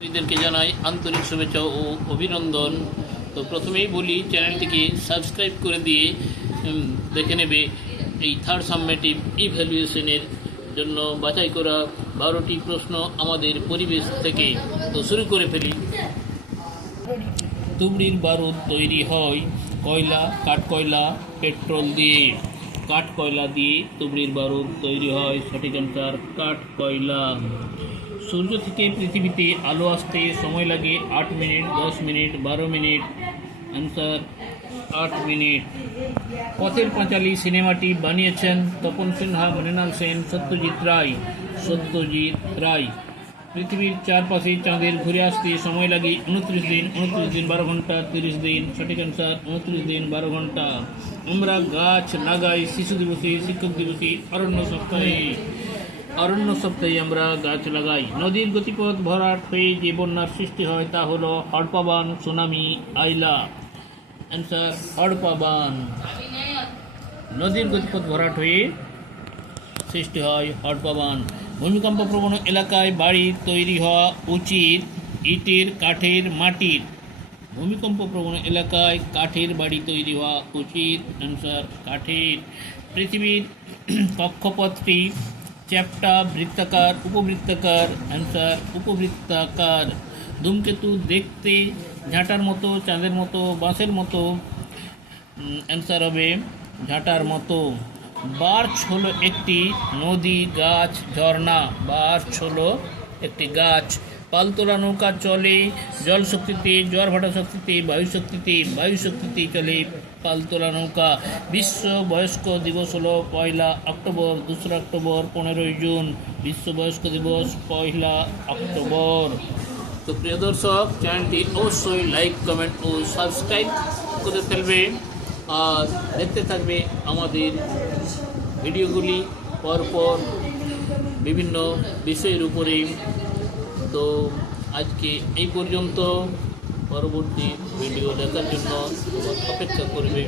এদেরকে জানাই আন্তরিক শুভেচ্ছা ও অভিনন্দন। তো প্রথমেই বলি, চ্যানেলটিকে সাবস্ক্রাইব করে দিয়ে দেখে নেবে এই থার্ড সাবমেটিভ ইভ্যালুয়েশনের জন্য। বাছাই করা বারোটি প্রশ্ন আমাদের পরিবেশ থেকে। তো শুরু করে ফেলি। তুবড়ির বারুদ তৈরি হয় কয়লা, কাঠকয়লা, পেট্রোল দিয়ে। কাঠ কয়লা দিয়ে তুবড়ির বারুদ তৈরি হয়, সঠিক অ্যান্সার কাঠ কয়লা সূর্য থেকে পৃথিবীতে আলো আসতে সময় লাগে আট মিনিট দশ মিনিট বারো মিনিট অ্যান্সার আট মিনিট পথের পাঁচালী সিনেমাটি বানিয়েছেন তপন সিনহা মৃণাল সেন সত্যজিৎ রায় সত্যজিৎ রায় পৃথিবীর চারপাশে চাঁদের ঘুরে আসতে সময় লাগে উনত্রিশ দিন উনত্রিশ দিন বারো ঘন্টা তিরিশ দিন সঠিক অ্যান্সার উনত্রিশ দিন বারো ঘন্টা আমরা গাছ লাগাই শিশু দিবসে শিক্ষক দিবসে অরণ্য সপ্তাহে অরণ্য সপ্তাহে আমরা গাছ লাগাই। নদীর গতিপথ ভরাট হয়ে যে বন্যার সৃষ্টি হয় তা হলো হড়পাবান সুনামি, আইলা। অ্যান্সার হড়পাবান নদীর গতিপথ ভরাট হয়ে সৃষ্টি হয় হড়পাবান ভূমিকম্প প্রবণ এলাকায় বাড়ি তৈরি হওয়া উচিত ইটের, কাঠের, মাটির। ভূমিকম্প প্রবণ এলাকায় কাঠের বাড়ি তৈরি হওয়া উচিত। অ্যান্সার কাঠের। পৃথিবীর কক্ষপথটি চ্যাপ্টা বৃত্তাকার, উপবৃত্তাকার অ্যান্সার উপবৃত্তাকার। ধূমকেতু দেখতে ঝাঁটার মতো, চাঁদের মতো, বাঁশের মতো অ্যান্সার হবে ঝাঁটার মতো। বার্চ হলো একটি নদী, গাছ, ঝর্ণা। বার্চ হলো একটি গাছ। পালতোলা নৌকা চলে, জল শক্তিতে, জোয়ার ভাটা শক্তিতে, বায়ু শক্তিতে বায়ু শক্তিতে চলে পালতোলা নৌকা। বিশ্ব বয়স্ক দিবস হলো পয়লা অক্টোবর, দোসরা অক্টোবর, পনেরোই জুন। বিশ্ব বয়স্ক দিবস পয়লা অক্টোবর। তো প্রিয় দর্শক, চ্যানেলটি অবশ্যই লাইক কমেন্ট ও সাবস্ক্রাইব করে ফেলবে আর দেখতে থাকবে আমাদের ভিডিওগুলি পরপর বিভিন্ন বিষয়ের উপরে। তো আজকে এই পর্যন্ত পরবর্তী ভিডিও দেখার জন্য অপেক্ষা করবে।